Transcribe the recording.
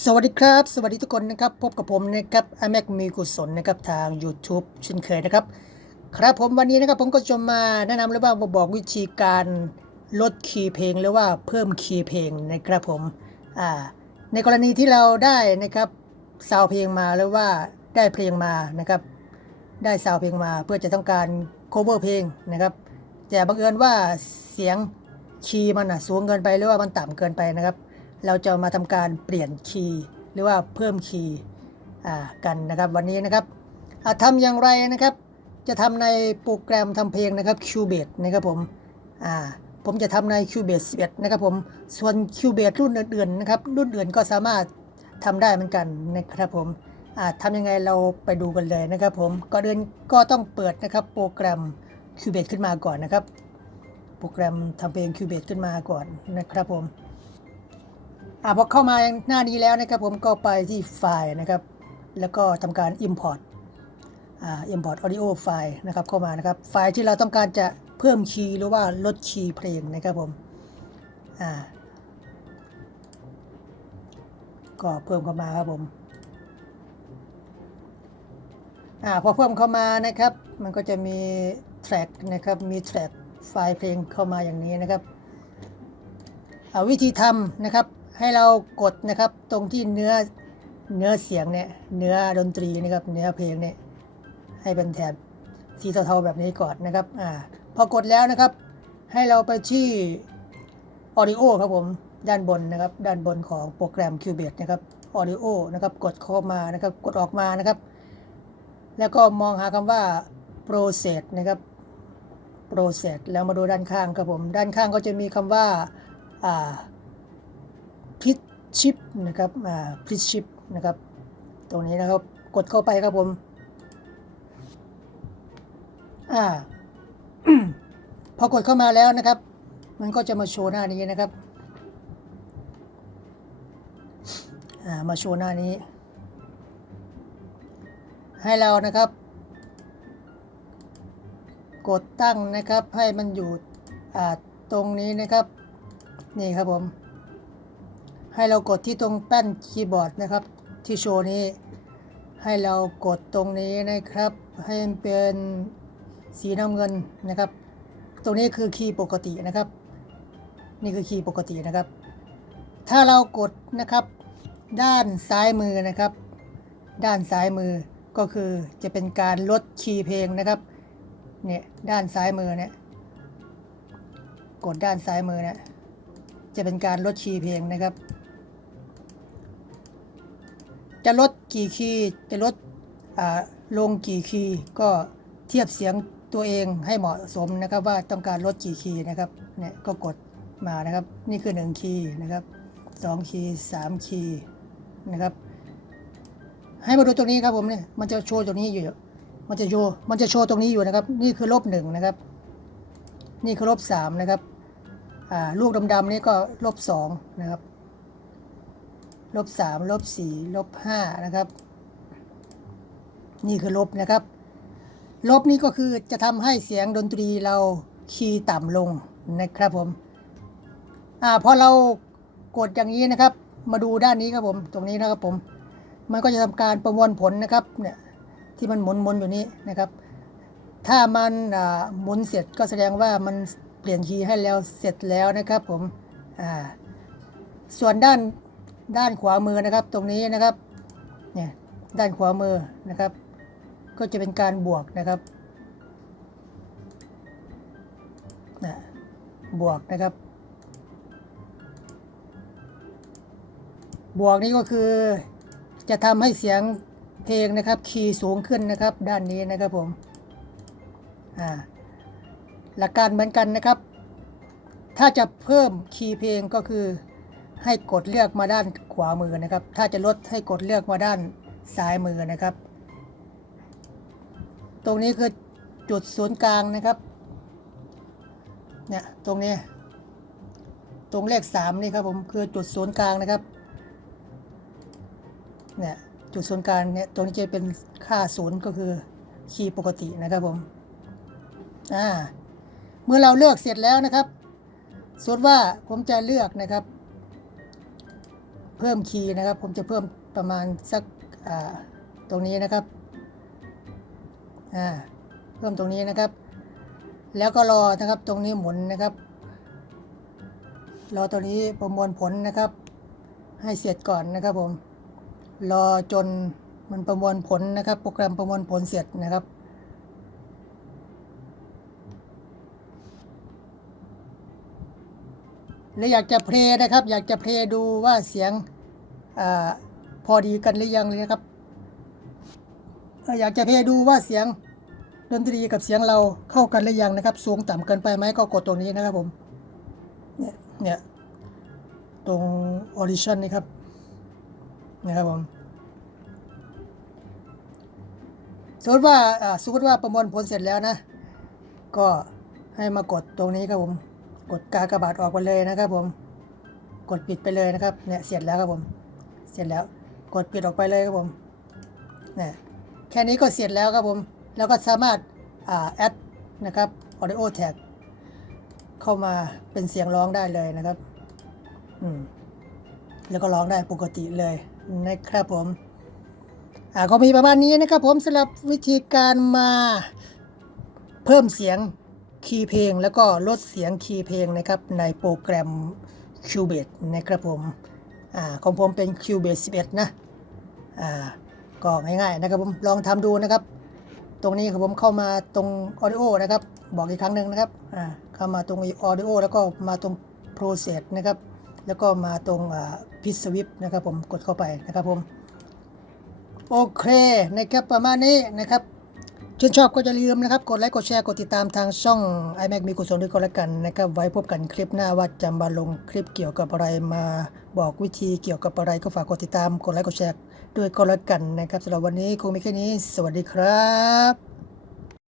สวัสดีครับ สวัสดีทุกคนนะครับ พบกับผมนะครับอแม็กมีกุศลนะครับทาง YouTube เช่นเคยนะครับ ครับผมวันนี้นะครับผมก็จะมาแนะนำหรือว่ามาบอกวิธีการลดคีย์เพลงหรือว่าเพิ่มคีย์เพลงนะครับผมอ่าในกรณีที่เราได้นะครับซาวเพลงมาหรือว่าได้เพลงมานะครับ ได้ซาวเพลงมาเพื่อจะต้องการ cover เพลงนะครับแต่บังเอิญว่าเสียงคีย์มันอะสูงเกินไปหรือว่ามันต่ำเกินไปนะครับ เราจะมาทำการเปลี่ยนคีย์หรือว่าเพิ่มคีย์กันนะครับวันนี้นะครับทำอย่างไรนะครับจะทำในโปรแกรมทำเพลงนะครับ Cubase นะครับผมผมจะทำใน Cubase 11 นะครับผมส่วน Cubase รุ่นอื่นๆนะครับรุ่นอื่นก็สามารถทำได้เหมือนกันนะครับผมทำยังไงเราไปดูกันเลยนะครับผมก่อนอื่นก็ต้องเปิดนะครับโปรแกรม Cubase ขึ้นมาก่อนนะครับ โปรแกรมทำเพลง Cubase ขึ้นมาก่อนนะครับผม อ่าพอเข้ามาหน้านี้แล้วนะครับผมก็ไปที่ไฟล์นะครับ แล้วก็ทำการ Import อ่า Import Audio ไฟล์นะครับเข้ามานะครับ ไฟล์ที่เราต้องการจะเพิ่มคีย์หรือว่าลดคีย์เพลงนะครับผมอ่าก็เพิ่มเข้ามาครับผมอ่าพอเพิ่มเข้ามานะครับ มันก็จะมีแทร็กนะครับมีแทร็กไฟล์เพลงเข้ามาอย่างนี้นะครับเอาวิธีทำนะครับ ให้เรากดนะครับตรงที่เนื้อเนื้อเสียงเนี่ยเนื้อดนตรีนะครับเนื้อเพลงเนี่ยให้เป็นแถบสีเทาๆแบบนี้ก่อนนะครับอ่าพอกดแล้วนะครับ ให้เราไปที่ Audio ครับผมด้านบนนะครับ ด้านบนของโปรแกรม Cubase นะครับ Audio นะครับกดเข้ามานะครับกดออกมานะครับ แล้วก็มองหาคำว่า Process นะครับ Process แล้วมาดูด้านข้างครับผมด้านข้างก็จะมีคำว่าอ่า ชิปนะครับอ่าพิชชิปนะครับ ตรงนี้นะครับ กดเข้าไปครับผม อ่า พอกดเข้ามาแล้วนะครับ มันก็จะมาโชว์หน้านี้นะครับ อ่า มาโชว์หน้านี้ ให้เรานะครับ กดตั้งนะครับ ให้มันอยู่ อ่า ตรงนี้นะครับ นี่ครับผม ให้เรากดที่ตรงแป้นคีย์บอร์ดนะครับ ที่โชว์นี้ ให้เรากดตรงนี้นะครับ ให้มันเป็นสีน้ำเงินนะครับ ตรงนี้คือคีย์ปกตินะครับ นี่คือคีย์ปกตินะครับ ถ้าเรากดนะครับด้านซ้ายมือนะครับ ด้านซ้ายมือก็คือจะเป็นการลดคีย์เพลงนะครับเนี่ยด้านซ้ายมือเนี่ยกดด้านซ้ายมือเนี่ยจะเป็นการลดคีย์เพลงนะครับ จะลดกี่คีย์จะลดลงกี่คีย์ก็เทียบเสียงตัวเองให้เหมาะสมนะครับว่าต้องการลดกี่คีย์นะครับเนี่ยก็กดมานะครับ นี่คือ 1 คีย์นะครับ2คีย์3คีย์นะครับให้มาดูตรงนี้ครับผมเนี่ยมันจะโชว์ตรงนี้อยู่ มันจะโชว์มันจะโชว์ตรงนี้อยู่นะครับ นี่คือลบหนึ่งนะครับ นี่คือลบสามนะครับอ่าลูกดำๆนี่ก็ลบสองนะครับ ลบสามลบสี่ลบห้านะครับ นี่คือลบนะครับ ลบนี่ก็คือจะทำให้เสียงดนตรีเราคีย์ต่ำลงนะครับผมอ่าพอเรากดอย่างนี้นะครับ มาดูด้านนี้ครับผมตรงนี้นะครับผม มันก็จะทำการประมวลผลนะครับเนี่ยที่มันหมุนหมุนอยู่นี้นะครับ ถ้ามันหมุนเสร็จก็แสดงว่ามันเปลี่ยนคีย์ให้แล้วเสร็จแล้วนะครับผม อ่า ส่วนด้าน ด้านขวามือนะครับตรงนี้นะครับเนี่ยด้านขวามือนะครับ ก็จะเป็นการบวกนะครับนะบวกนะครับ บวกนี้ก็คือจะทำให้เสียงเพลงนะครับคีย์สูงขึ้นนะครับ ด้านนี้นะครับผมอ่าหลักการเหมือนกันนะครับ ถ้าจะเพิ่มคีย์เพลงก็คือ ให้กดเลือกมาด้านขวามือนะครับ ถ้าจะลดให้กดเลือกมาด้านซ้ายมือนะครับ ตรงนี้คือจุดศูนย์กลางนะครับ เนี่ยตรงนี้ ตรงเลขสามนี่ครับผมคือจุดศูนย์กลางนะครับ เนี่ยจุดศูนย์กลางเนี่ยตรงนี้จะเป็นค่าศูนย์ก็คือคีย์ปกตินะครับผม อ่า เมื่อเราเลือกเสร็จแล้วนะครับสมมติว่าผมจะเลือกนะครับ เพิ่มคีย์นะครับ ผมจะเพิ่มประมาณสักตรงนี้นะครับเพิ่มตรงนี้นะครับ แล้วก็รอนะครับตรงนี้หมุนนะครับ รอตัวนี้ประมวลผลนะครับ ให้เสร็จก่อนนะครับผมรอจนมันประมวลผลนะครับ โปรแกรมประมวลผลเสร็จนะครับ และอยากจะเพลย์นะครับ อยากจะเพลย์ดูว่าเสียงอพอดีกันหรือยังเลยนะครับ อยากจะเพลย์ดูว่าเสียงดนตรีกับเสียงเราเข้ากันหรือยังนะครับ สูงต่ำเกินไปไหมก็กดตรงนี้นะครับผมเนี่ยเนี่ยตรง audition นี่ครับนะครับผมสมมติว่าอ่าสมมติว่าประมวลผลเสร็จแล้วนะ ก็ให้มากดตรงนี้ครับผม กดกากระบาทออกไปเลยนะครับผม กดปิดไปเลยนะครับ เนี่ยเสร็จแล้วครับผม เสร็จแล้ว กดปิดออกไปเลยครับผม เนี่ยแค่นี้ก็เสร็จแล้วครับผม แล้วก็สามารถอ่าแอดนะครับ audio tag เข้ามาเป็นเสียงร้องได้เลยนะครับ อืม แล้วก็ร้องได้ปกติเลยนะครับผม อ่าก็มีประมาณนี้นะครับผมสำหรับวิธีการมาเพิ่มเสียง คีย์เพลงแล้วก็ลดเสียงคีย์เพลงนะครับในโปรแกรม Cubase นะครับผมอของผมเป็น Cubase 11 นะก็ง่ายๆนะครับผมลองทำดูนะครับ ตรงนี้ครับผมเข้ามาตรง Audio นะครับ บอกอีกครั้งหนึ่งนะครับเข้ามาตรง Audio แล้วก็มาตรง Process นะครับ แล้วก็มาตรงอ่า Pitch Swift นะครับผมกดเข้าไปนะครับผมโอเคนะครับประมาณนี้นะครับ ชื่นชอบก็จะลืมนะครับ กดไลค์กดแชร์กดติดตามทางช่อง iMac มีกุศลด้วยก็แล้วกันนะครับ ไว้พบกันคลิปหน้าว่าจะมาลงคลิปเกี่ยวกับอะไรมาบอกวิธีเกี่ยวกับอะไรก็ฝากกดติดตามกดไลค์กดแชร์ด้วยก็แล้วกันนะครับสำหรับวันนี้คงมีแค่นี้ สวัสดีครับ